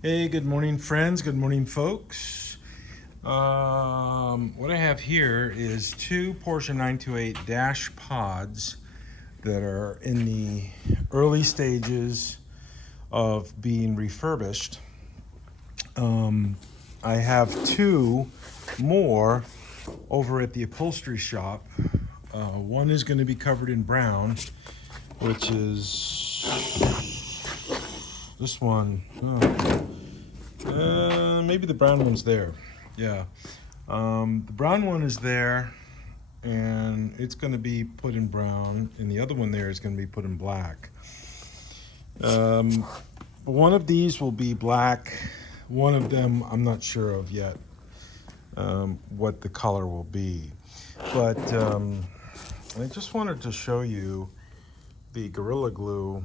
Hey, good morning, friends. Good morning, folks. What I have here is two Porsche 928 dash pods that are in the early stages of being refurbished. I have two more over at the upholstery shop. One is going to be covered in brown, which is this one. Maybe the brown one's there. Yeah. The brown one is there, and it's going to be put in brown, and the other one there is going to be put in black. One of these will be black. One of them I'm not sure of yet what the color will be. But I just wanted to show you the Gorilla Glue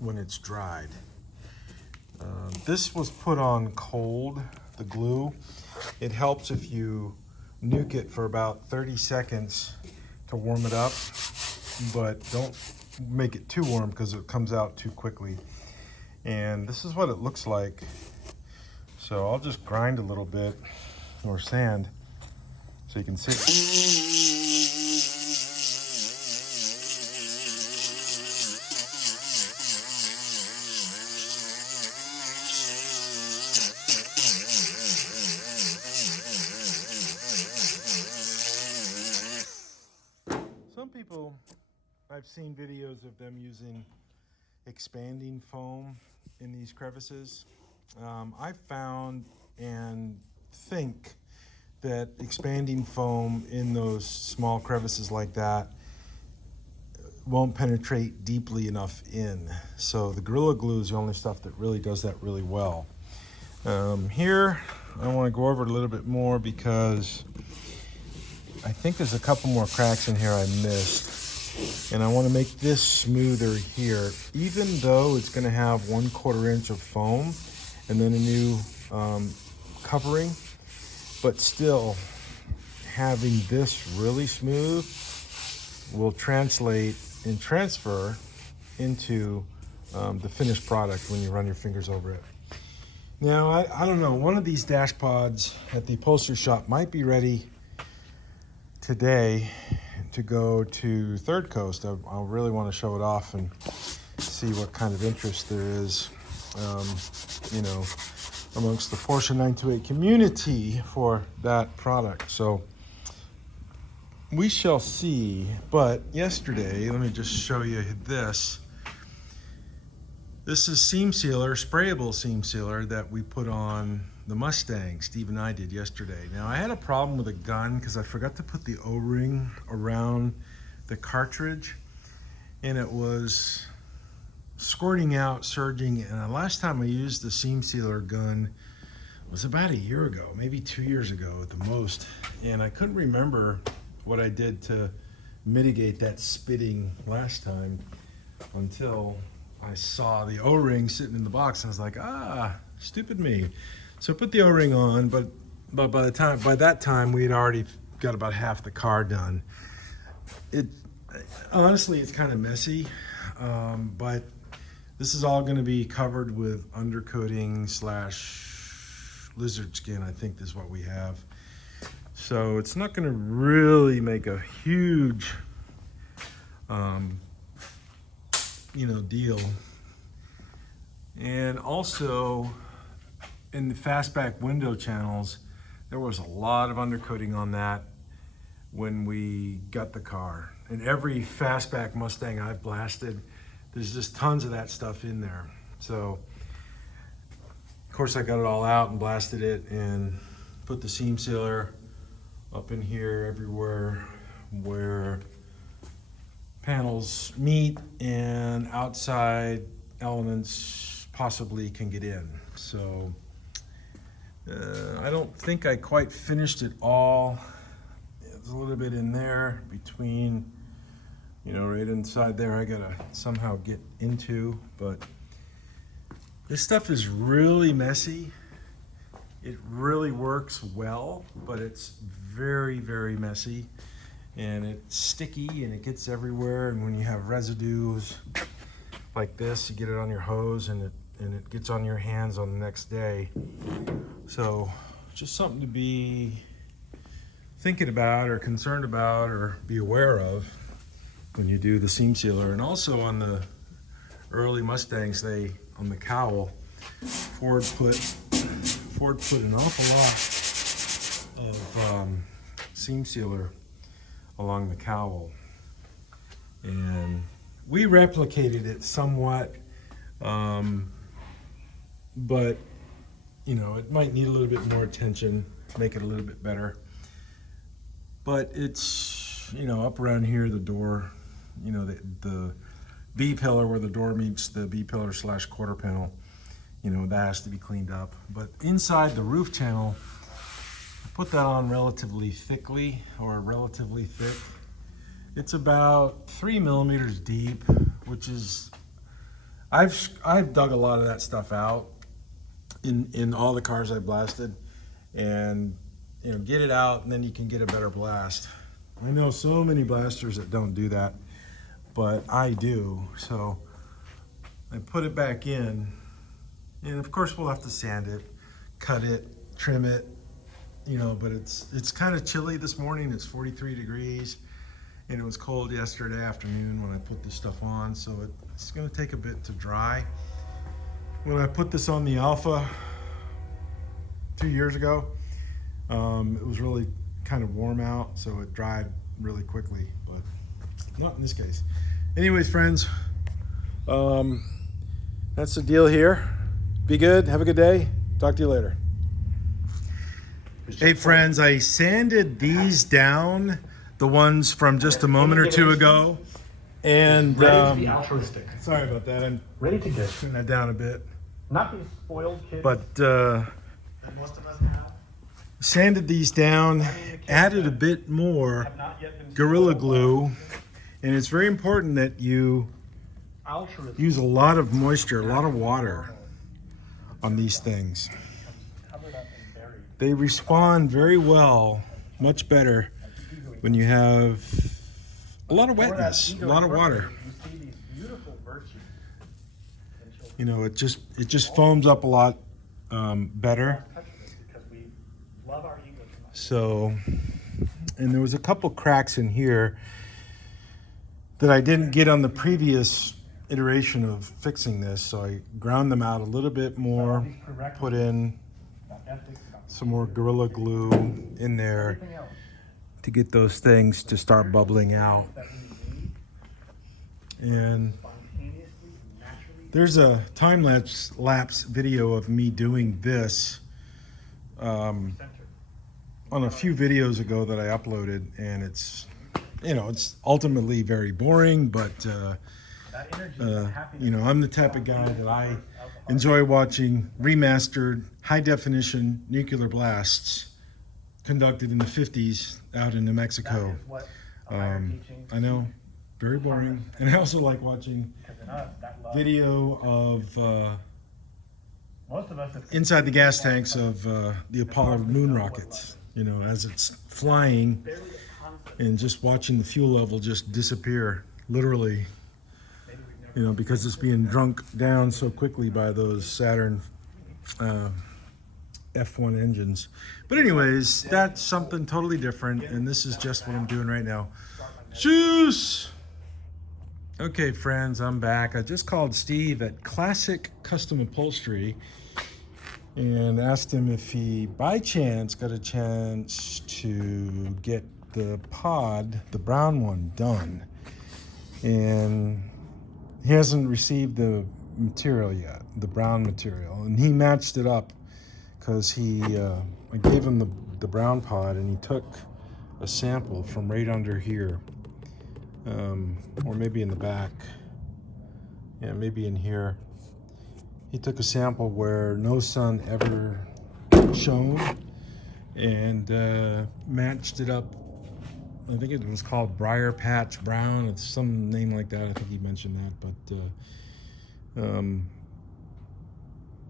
when it's dried. This was put on cold, the glue. It helps if you nuke it for about 30 seconds to warm it up, but don't make it too warm because it comes out too quickly. And this is what it looks like. So I'll just grind a little bit, or sand, so you can see. Some people, I've seen videos of them using expanding foam in these crevices. I found and think that expanding foam in those small crevices like that won't penetrate deeply enough in. So the Gorilla Glue is the only stuff that really does that really well. Here, I want to go over it a little bit more because I think there's a couple more cracks in here I missed, and I want to make this smoother here, even though it's going to have 1/4 inch of foam and then a new covering, but still having this really smooth will translate and transfer into the finished product when you run your fingers over it. Now, I don't know, one of these dash pods at the upholstery shop might be ready today to go to Third Coast. I really want to show it off and see what kind of interest there is, amongst the Porsche 928 community for that product. So we shall see. But yesterday, let me just show you this. This is seam sealer, sprayable seam sealer that we put on the Mustang. Steve and I did yesterday. Now, I had a problem with a gun because I forgot to put the O-ring around the cartridge, and it was squirting out, surging. And the last time I used the seam sealer gun was about a year ago, maybe 2 years ago at the most. And I couldn't remember what I did to mitigate that spitting last time until I saw the O-ring sitting in the box. I was like, stupid me. So I put the O-ring on, but by that time we had already got about half the car done. Honestly, it's kind of messy, but this is all going to be covered with undercoating / lizard skin. I think is what we have. So it's not going to really make a huge deal. And also in the Fastback window channels, there was a lot of undercoating on that when we got the car. And every Fastback Mustang I've blasted, there's just tons of that stuff in there. So of course I got it all out and blasted it and put the seam sealer up in here everywhere where panels meet and outside elements possibly can get in. So I don't think I quite finished it all. There's a little bit in there between, right inside there I gotta somehow get into, but this stuff is really messy. It really works well, but it's very, very messy. And it's sticky and it gets everywhere, and when you have residues like this. You get it on your hose, and it gets on your hands on the next day. So just something to be thinking about or concerned about or be aware of when you do the seam sealer. And also on the early Mustangs, on the cowl, Ford put an awful lot of seam sealer along the cowl, and we replicated it somewhat, but you know, it might need a little bit more attention, make it a little bit better. But it's, you know, up around here, the door, you know, the B-pillar where the door meets the B-pillar / quarter panel, you know, that has to be cleaned up. But inside the roof channel, I put that on relatively thickly, or relatively thick. It's about 3 millimeters deep, which is, I've dug a lot of that stuff out in all the cars I blasted, and you know, get it out, and then you can get a better blast. I know so many blasters that don't do that, but I do. So I put it back in, and of course we'll have to sand it, cut it, trim it, you know, but it's kind of chilly this morning. It's 43 degrees, and it was cold yesterday afternoon when I put this stuff on, so it's going to take a bit to dry. When I put this on the Alpha 2 years ago, it was really kind of warm out, so it dried really quickly, but not in this case. Anyways, friends, that's the deal here. Be good. Have a good day. Talk to you later. Hey, friends, I sanded these down, the ones from just a moment or two ago. And ready to be altruistic. Sorry about that. I'm ready to give. turning that down a bit. Not these spoiled kids. But that most of us have. Sanded these down, added a bit more Gorilla Glue, and it's very important that you use a lot of moisture, a lot of water on these things. They respond very well, much better when you have a lot of wetness, a lot of water. You know, it just foams up a lot better. So, and there was a couple cracks in here that I didn't get on the previous iteration of fixing this, so I ground them out a little bit more, put in some more Gorilla Glue in there to get those things to start bubbling out. And there's a time-lapse video of me doing this on a few videos ago that I uploaded, and it's, you know, it's ultimately very boring, but you know, I'm the type of guy that I enjoy watching remastered high-definition nuclear blasts conducted in the 50s out in New Mexico. I know, very boring. And I also like watching video of inside the gas tanks of the Apollo moon rockets, you know, as it's flying, and just watching the fuel level just disappear, literally, you know, because it's being drunk down so quickly by those Saturn F1 engines. But anyways, that's something totally different, and this is just what I'm doing right now. Juice! Okay, friends, I'm back. I just called Steve at Classic Custom Upholstery and asked him if he, by chance, got a chance to get the pod, the brown one, done. And he hasn't received the material yet, the brown material. And he matched it up because I gave him the brown pod, and he took a sample from right under here. Or maybe in the back. Yeah, maybe in here. He took a sample where no sun ever shone, and matched it up. I think it was called Briar Patch Brown. It's some name like that. I think he mentioned that, but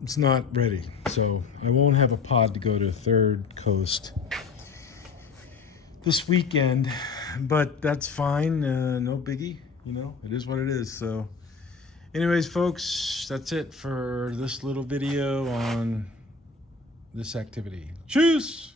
it's not ready. So I won't have a pod to go to Third Coast this weekend, but that's fine. No biggie. You know, it is what it is. So Anyways, folks, that's it for this little video on this activity. Cheers!